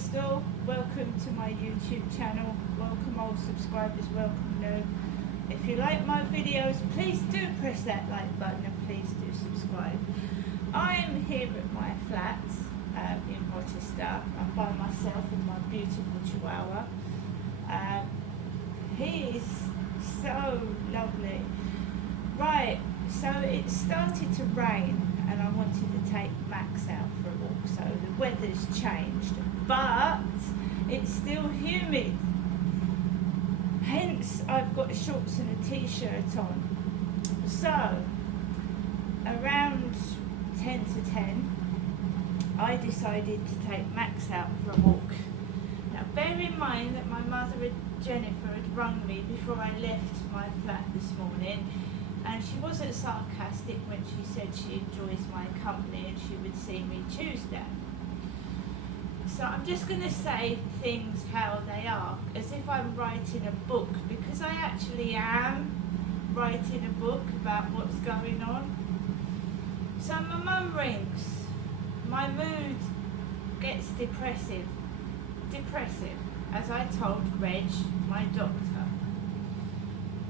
Crystal. Welcome to my YouTube channel. Welcome old subscribers, welcome new. If you like my videos, please do press that like button and please do subscribe. I'm here at my flat in Rochester. I'm by myself with my beautiful Chihuahua. He is so lovely. Right, so it started to rain and I wanted to take Max out for a walk, so the weather's changed, but it's still humid. Hence, I've got shorts and a t-shirt on. So, around 10 to 10, I decided to take Max out for a walk. Now, bear in mind that my mother, Jennifer, had rung me before I left my flat this morning. And she wasn't sarcastic when she said she enjoys my company and she would see me Tuesday. So I'm just going to say things how they are, as if I'm writing a book, because I actually am writing a book about what's going on. So my mum rings. My mood gets depressive, as I told Reg, my doctor.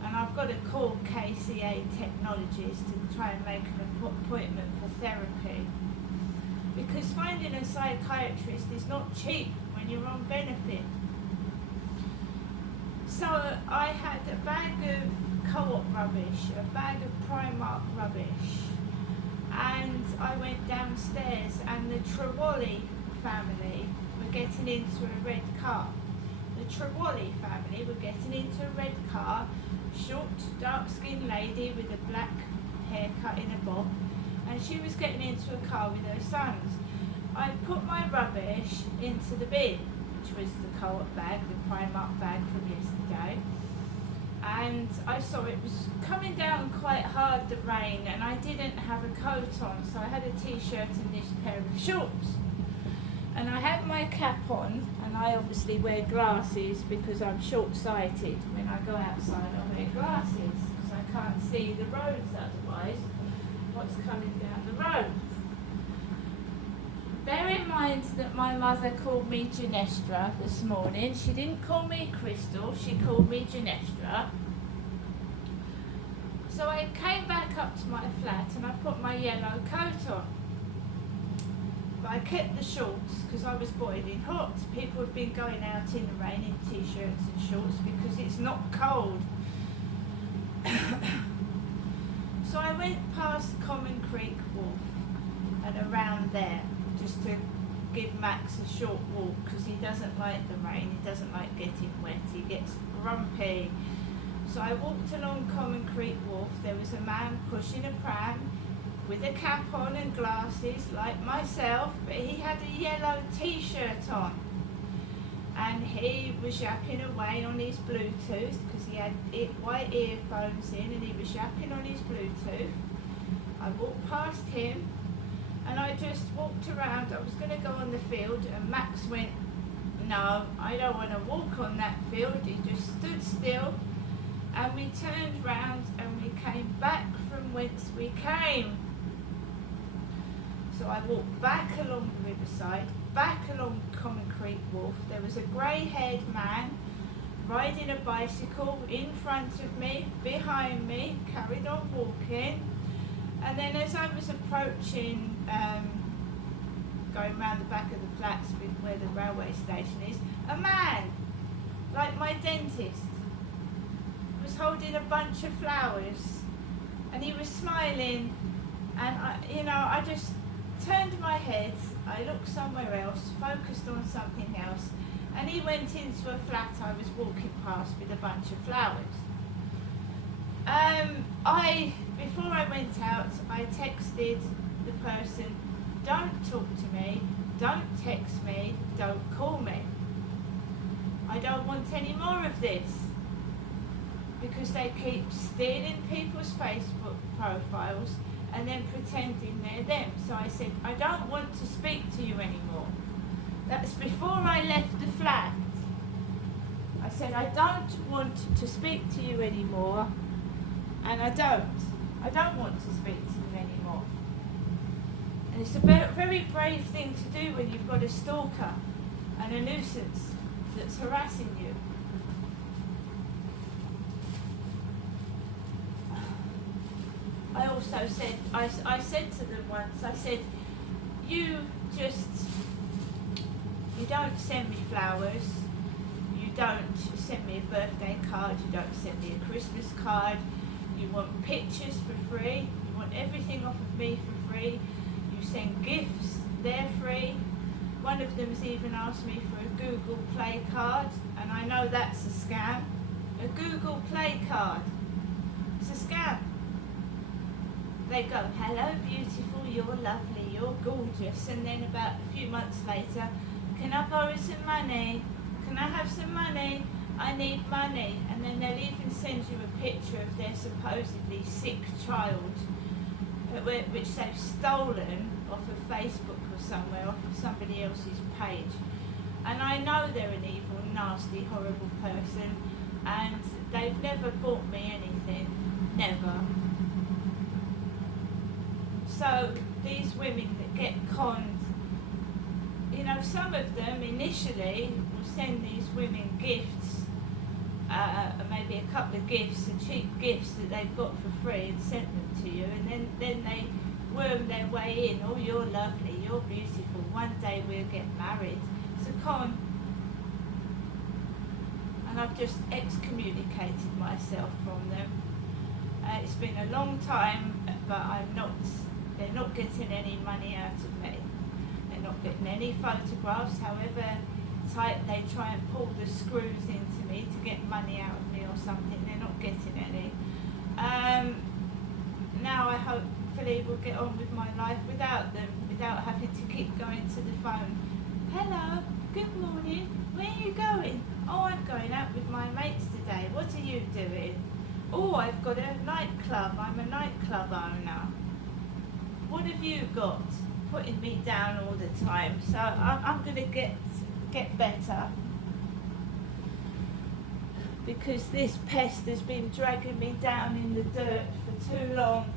And I've got to call KCA Technologies to try and make an appointment for therapy. Because finding a psychiatrist is not cheap when you're on benefit. So I had a bag of Co-op rubbish, a bag of Primark rubbish, and I went downstairs and the Trawally family were getting into a red car. The Trawally family were getting into a red car, short, dark-skinned lady with a black haircut in a bob, and she was getting into a car with her sons. I put my rubbish into the bin, which was the Co-op bag, the Primark bag from yesterday, and I saw it was coming down quite hard, the rain, and I didn't have a coat on, so I had a t-shirt and this pair of shorts. And I had my cap on, and I obviously wear glasses because I'm short-sighted. When I go outside, I wear glasses because I can't see the roads otherwise, what's coming down the road. Bear in mind that my mother called me Ginestra this morning. She didn't call me Crystal, she called me Ginestra. So I came back up to my flat and I put my yellow coat on. But I kept the shorts because I was boiling hot. People have been going out in the rain in t-shirts and shorts because it's not cold. So I went past Common Creek Wharf and around there just to give Max a short walk because he doesn't like the rain, he doesn't like getting wet, he gets grumpy. So I walked along Common Creek Wharf. There was a man pushing a pram with a cap on and glasses like myself, but he had a yellow t-shirt on and he was yapping away on his Bluetooth because he had white earphones in and he was yapping on his Bluetooth. I walked past him and I just walked around. I was going to go on the field and Max went, no, I don't want to walk on that field. He just stood still and we turned round and we came back from whence we came. So I walked back along the riverside, back along Common Creek Wharf. There was a grey-haired man riding a bicycle in front of me, behind me, carried on walking. And then as I was approaching, going round the back of the flats where the railway station is, a man, like my dentist, was holding a bunch of flowers and he was smiling, and I just turned my head, I looked somewhere else, focused on something else, and he went into a flat I was walking past with a bunch of flowers. Before I went out, I texted the person, don't talk to me, don't text me, don't call me. I don't want any more of this, because they keep stealing people's Facebook profiles and then pretending they're them. So I said, I don't want to speak to you anymore. That's before I left the flat. I said, I don't want to speak to you anymore, and I don't want to speak to you anymore. And it's a very brave thing to do when you've got a stalker. and a nuisance that's harassing you. I also said, I said to them once, I said, you don't send me flowers, you don't send me a birthday card, you don't send me a Christmas card, you want pictures for free, you want everything off of me for free, you send gifts, they're free. One of them's even asked me for a Google Play card, and I know that's a scam. A Google Play card, it's a scam. They go, hello beautiful, you're lovely, you're gorgeous, and then about a few months later, can I borrow some money? Can I have some money? I need money. And then they'll even send you a picture of their supposedly sick child, which they've stolen off of Facebook or somewhere, off of somebody else's page. And I know they're an evil, nasty, horrible person, and they've never bought me anything, never. So these women that get conned, you know, some of them initially will send these women gifts, maybe a couple of gifts, cheap gifts that they've got for free, and sent them to you, and then they worm their way in. Oh, you're lovely, you're beautiful, one day we'll get married. It's a con. And I've just excommunicated myself from them. It's been a long time, but they're not getting any money out of me. They're not getting any photographs, however tight they try and pull the screws into me to get money out of me or something. They're not getting any. Now I hopefully will get on with my life without them, without having to keep going to the phone. Hello, good morning, where are you going? Oh, I'm going out with my mates today. What are you doing? Oh, I've got a nightclub, I'm a nightclub owner. What have you got? Putting me down all the time. So I'm going to get better, because this pest has been dragging me down in the dirt for too long.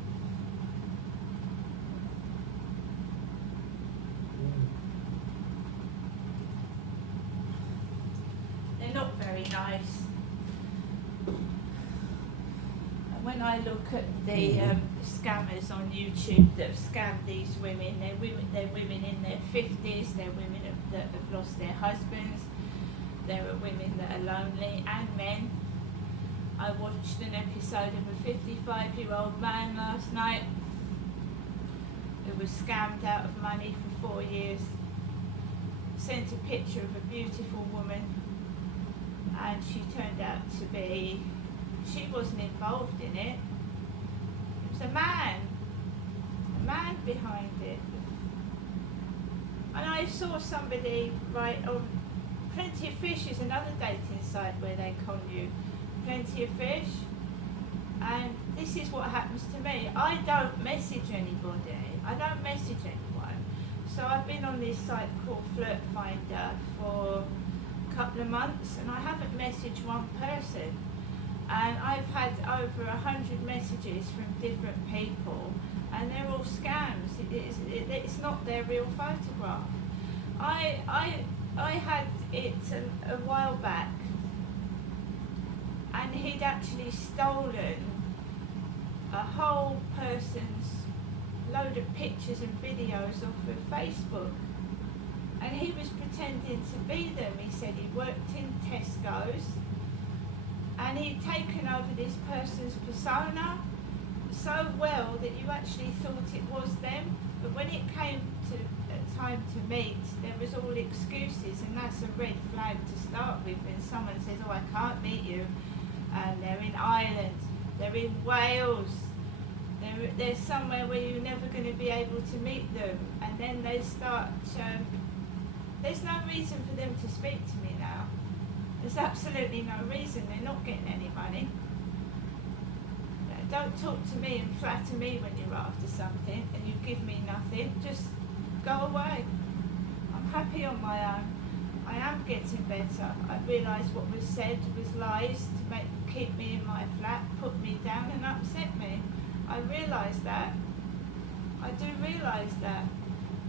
They're not very nice. When I look at the scammers on YouTube that have scammed these women, they're women in their 50s, they're women that have lost their husbands, there are women that are lonely, and men. I watched an episode of a 55-year-old man last night who was scammed out of money for 4 years, sent a picture of a beautiful woman, and she turned out to be, she wasn't involved in it. It was a man behind it. And I saw somebody write on Plenty of Fish is another dating site where they con you. Plenty of Fish. And this is what happens to me. I don't message anybody. I don't message anyone. So I've been on this site called Flirt Finder for a couple of months, and I haven't messaged one person. And I've had over 100 messages from different people, and they're all scams. It's not their real photograph. I had it a while back, and he'd actually stolen a whole person's load of pictures and videos off of Facebook. And he was pretending to be them. He said he worked in Tesco's, and he'd taken over this person's persona so well that you actually thought it was them. But when it came to time to meet, there was all excuses, and that's a red flag to start with. When someone says, oh, I can't meet you, and they're in Ireland, they're in Wales, they're somewhere where you're never going to be able to meet them, and then they start, there's no reason for them to speak to me now. There's absolutely no reason. They're not getting any money. Don't talk to me and flatter me when you're after something and you give me nothing. Just go away. I'm happy on my own. I am getting better. I realised what was said was lies to keep me in my flat, put me down and upset me. I realise that. I do realise that.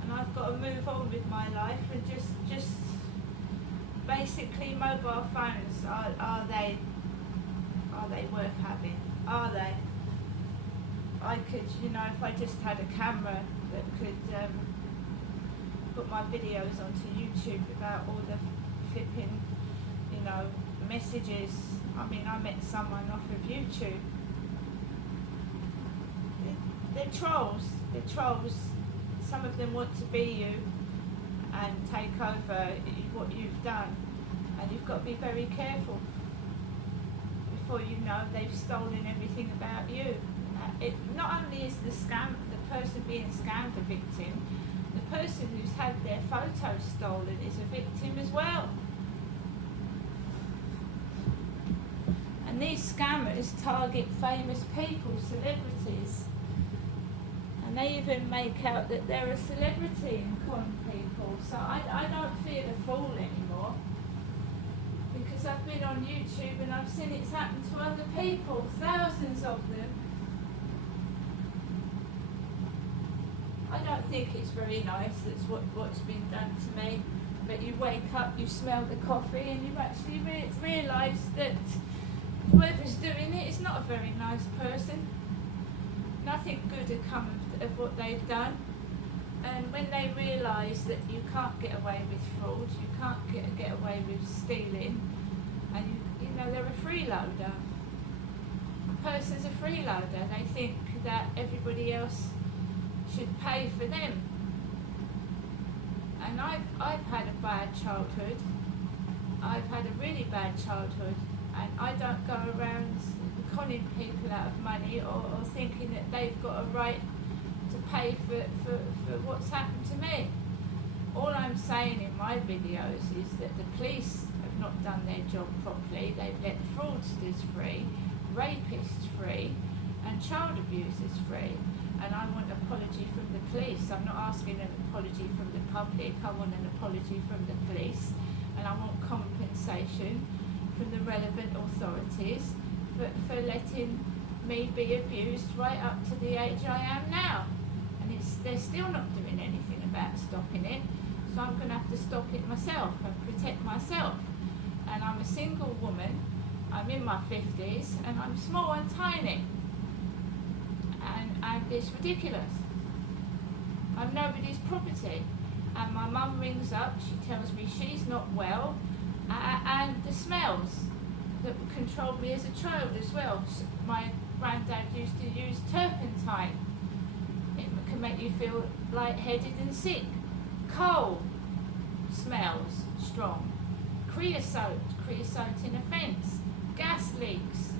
And I've got to move on with my life and just basically mobile phones, are they worth having? Are they? I could, if I just had a camera that could put my videos onto YouTube without all the flipping, messages. I mean, I met someone off of YouTube. They're trolls. They're trolls. Some of them want to be you and take over what you've done, and you've got to be very careful. Before you know, they've stolen everything about you. It not only is the person being scammed a victim, the person who's had their photos stolen is a victim as well. And these scammers target famous people, celebrities. And they even make out that they're a celebrity and con people. So I don't fear the fool anymore. Because I've been on YouTube and I've seen it's happened to other people, thousands of them. I don't think it's very nice, that's what's been done to me. But you wake up, you smell the coffee, and you actually realise that whoever's doing it is not a very nice person. Nothing good had come of what they've done. And when they realise that you can't get away with fraud, you can't get away with stealing, and they're a freeloader. A person's a freeloader. They think that everybody else should pay for them. And I've had a bad childhood. I've had a really bad childhood, and I don't go around conning people out of money or thinking that they've got a right to pay for what's happened to me. All I'm saying in my videos is that the police have not done their job properly. They've let fraudsters free, rapists free, and child abusers free. And I want an apology from the police. I'm not asking an apology from the public. I want an apology from the police, and I want compensation from the relevant authorities for letting me be abused right up to the age I am now. And they're still not doing anything about stopping it, so I'm going to have to stop it myself and protect myself. And I'm a single woman, I'm in my 50s, and I'm small and tiny. And it's ridiculous. I'm nobody's property. And my mum rings up, she tells me she's not well, and the smells that controlled me as a child as well. My granddad used to use turpentine. It can make you feel lightheaded and sick. Coal smells strong. Creosote in a fence. Gas leaks.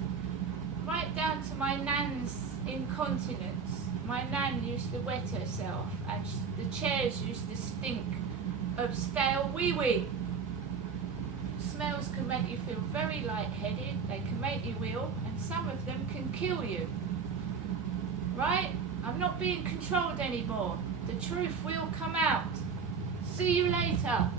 Right down to my nan's incontinence. My nan used to wet herself, and the chairs used to stink of stale wee-wee. Smells can make you feel very lightheaded, they can make you ill, and some of them can kill you. Right? I'm not being controlled anymore. The truth will come out. See you later.